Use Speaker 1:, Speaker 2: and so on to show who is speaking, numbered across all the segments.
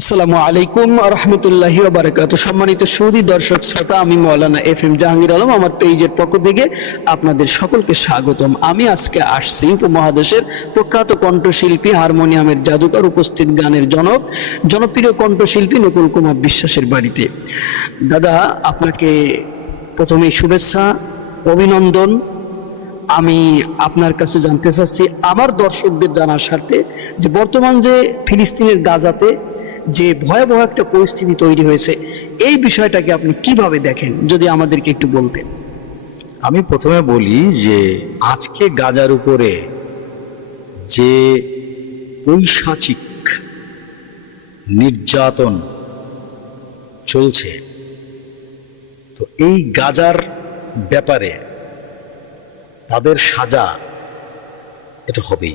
Speaker 1: আসসালামু আলাইকুম রহমতুল্লাহি বারাকাত সম্মানিত সৌদি দর্শক শ্রোতা, আমি মৌলানা এফ এম জাহাঙ্গীর আলম। আমার পেজের পক্ষ থেকে আপনাদের সকলকে স্বাগতম। আমি আজকে আসছি উপমহাদেশের প্রখ্যাত কণ্ঠশিল্পী, হারমোনিয়ামের জাদুকর উপস্থিত গানের জনক, জনপ্রিয় কণ্ঠশিল্পী নকুল কুমার বিশ্বাসের বাড়িতে। দাদা, আপনাকে প্রথমেই শুভেচ্ছা, অভিনন্দন। আমি আপনার কাছে জানতে চাচ্ছি, আমার দর্শকদের জানার স্বার্থে যে বর্তমান যে ফিলিস্তিনের গাজাতে যে ভয়াবহ একটা পরিস্থিতি তৈরি হয়েছে, এই বিষয়টাকে আপনি কীভাবে দেখেন? যদি আমাদেরকে একটু বলতেন।
Speaker 2: আমি প্রথমে বলি যে, আজকে গাজার উপরে যে পৈশাচিক নির্যাতন চলছে, তো এই গাজার ব্যাপারে তাদের সাজা এটা হবেই।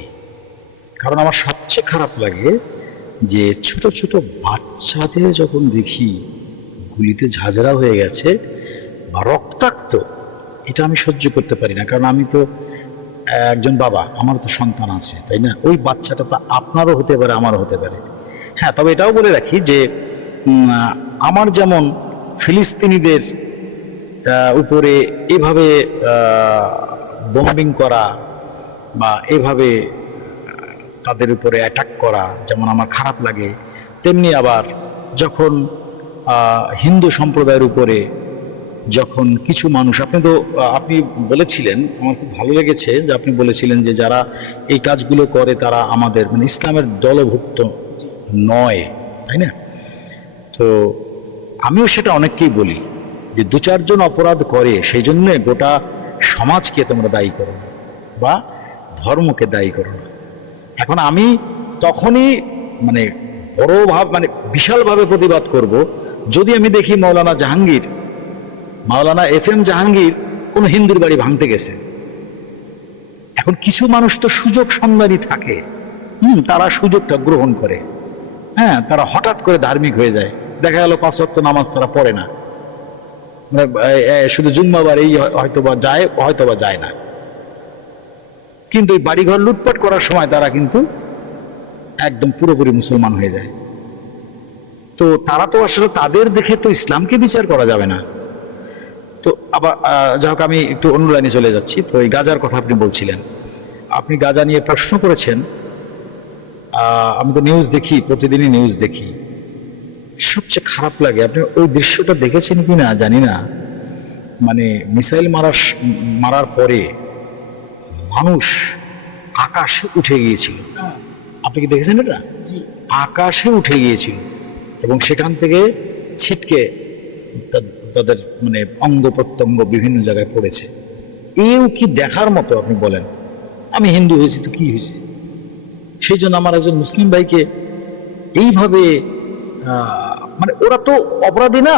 Speaker 2: কারণ আমার সবচেয়ে খারাপ লাগে যে ছোট ছোট বাচ্চাদের যখন দেখি গুলিতে ঝাঁঝরা হয়ে গেছে বা রক্তাক্ত, এটা আমি সহ্য করতে পারি না। কারণ আমি তো একজন বাবা আমার তো সন্তান আছে, তাই না? ওই বাচ্চাটা তো আপনারও হতে পারে, আমারও হতে পারে। হ্যাঁ তবে এটাও বলে রাখি যে আমার যেমন ফিলিস্তিনিদের উপরে এভাবে বোম্বিং করা বা এভাবে তাদের উপরে অ্যাটাক করা, যেমন আমার খারাপ লাগে, তেমনি আবার যখন হিন্দু সম্প্রদায়ের উপরে যখন কিছু মানুষ, আপনি তো আপনি বলেছিলেন, আমার খুব ভালো লেগেছে যে আপনি বলেছিলেন যে যারা এই কাজগুলো করে তারা আমাদের মানে ইসলামের দলভুক্ত নয়, তাই না? তো আমিও সেটা অনেককেই বলি যে দু চারজন অপরাধ করে, সেই জন্যে গোটা সমাজকে তোমরা দায়ী করো বা ধর্মকে দায়ী করো না। এখন আমি তখনই মানে বড় ভাব মানে বিশালভাবে প্রতিবাদ করব। যদি আমি দেখি মৌলানা জাহাঙ্গীর মাওলানা এফ এম জাহাঙ্গীর কোনো হিন্দুর বাড়ি ভাঙতে গেছে। এখন কিছু মানুষ তো সুযোগ সন্ধানী থাকে। হুম তারা সুযোগটা গ্রহণ করে। হ্যাঁ তারা হঠাৎ করে ধার্মিক হয়ে যায়। দেখা গেল পাঁচ ওয়াক্ত নামাজ তারা পড়ে না। মানে, শুধু জুম্মাবার এই হয়তো বা যায় হয়তো বা যায় না। কিন্তু এই বাড়িঘর লুটপাট করার সময় তারা কিন্তু একদম পুরোপুরি মুসলমান হয়ে যায়। তো তারা তো আসলে তাদের দেখে তো ইসলামকে বিচার করা যাবে না। তো আবার যাই হোক, আমি একটু অন্য লাইনে চলে যাচ্ছি। তো এই গাজার কথা আপনি বলছিলেন। আপনি গাজা নিয়ে প্রশ্ন করেছেন। আমি তো নিউজ দেখি, প্রতিদিনই নিউজ দেখি। সবচেয়ে খারাপ লাগে, আপনি ওই দৃশ্যটা দেখেছেন কি না জানি না। মানে মিসাইল মারার মারার পরে মানুষ আকাশে উঠে গিয়েছিল। আপনি কি দেখেছেন এটা? আকাশে উঠে গিয়েছিল এবং সেখান থেকে ছিটকে তাদের মানে অঙ্গ প্রত্যঙ্গ বিভিন্ন জায়গায় পড়েছে। এও কি দেখার মতো আপনি বলেন? আমি হিন্দু হয়েছি তো কি হয়েছে? সেই জন্য আমার একজন মুসলিম ভাইকে এইভাবে মানে ওরা তো অপরাধী না।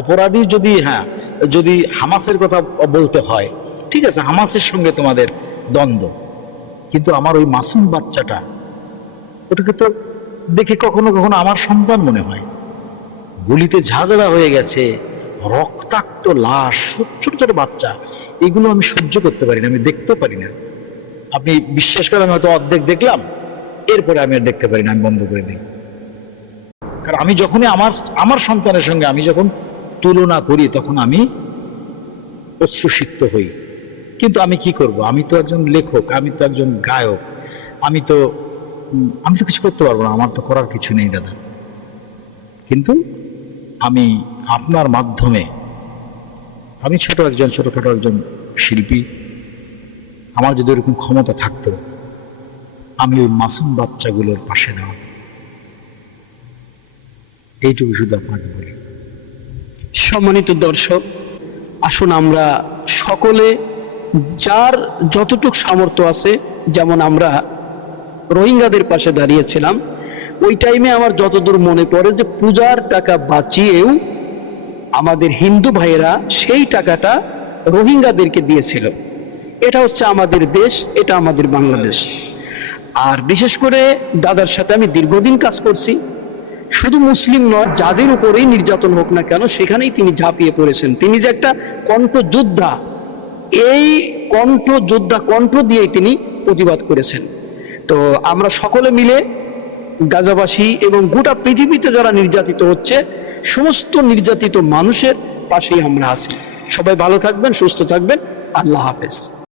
Speaker 2: অপরাধী যদি হ্যাঁ যদি হামাসের কথা বলতে হয় ঠিক আছে, হামাসের সঙ্গে তোমাদের দ্বন্দ্ব। কিন্তু আমার ওই মাসুম বাচ্চাটা, ওটাকে তো দেখে কখনো কখনো আমার সন্তান মনে হয়। গুলিতে ঝাঁঝরা হয়ে গেছে, রক্তাক্ত লাশ, ছোট ছোট বাচ্চা। এগুলো আমি সহ্য করতে পারি না, আমি দেখতেও পারি না। আপনি বিশ্বাস করেন হয়তো অর্ধেক দেখলাম, এরপরে আমি আর দেখতে পারি না, আমি বন্ধ করে দিই। কারণ আমি যখনই আমার আমার সন্তানের সঙ্গে আমি যখন তুলনা করি, তখন আমি অশ্রুসিক্ত হই। কিন্তু আমি কি করব? আমি তো একজন লেখক, আমি তো একজন গায়ক, আমি তো আমি তো কিছু করতে পারব না, আমার তো করার কিছু নেই দাদা। কিন্তু আমি আপনার মাধ্যমে, আমি ছোট একজন, ছোটখাটো একজন শিল্পী, আমার যদি ওরকম ক্ষমতা থাকতো, আমি ওই মাসুম বাচ্চাগুলোর পাশে দাঁড়াতাম। এইটুকু শুধু আপনাকে বলি।
Speaker 1: সম্মানিত দর্শক, আসুন আমরা সকলে যার যতটুক সামর্থ্য আছে, যেমন আমরা রোহিঙ্গাদের পাশে দাঁড়িয়েছিলাম, ওই টাইমে আমার যতদূর মনে পড়ে যে পূজার টাকা বাঁচিয়েও আমাদের হিন্দু ভাইয়েরা সেই টাকাটা রোহিঙ্গাদেরকে দিয়েছিল। এটা হচ্ছে আমাদের দেশ, এটা আমাদের বাংলাদেশ। আর বিশেষ করে দাদার সাথে আমি দীর্ঘদিন কাজ করছি। শুধু মুসলিম নয়, যাদের উপরেই নির্যাতন হোক না কেন, সেখানেই তিনি ঝাঁপিয়ে পড়েছেন। তিনি যে একটা কণ্ঠ যোদ্ধা এই কণ্ঠ যোদ্ধা কণ্ঠ দিয়েই তিনি প্রতিবাদ করেছেন। তো আমরা সকলে মিলে গাজাবাসী এবং গোটা পৃথিবীতে যারা নির্যাতিত হচ্ছে, সমস্ত নির্যাতিত মানুষের পাশেই আমরা আছি। সবাই ভালো থাকবেন, সুস্থ থাকবেন। আল্লাহ হাফেজ।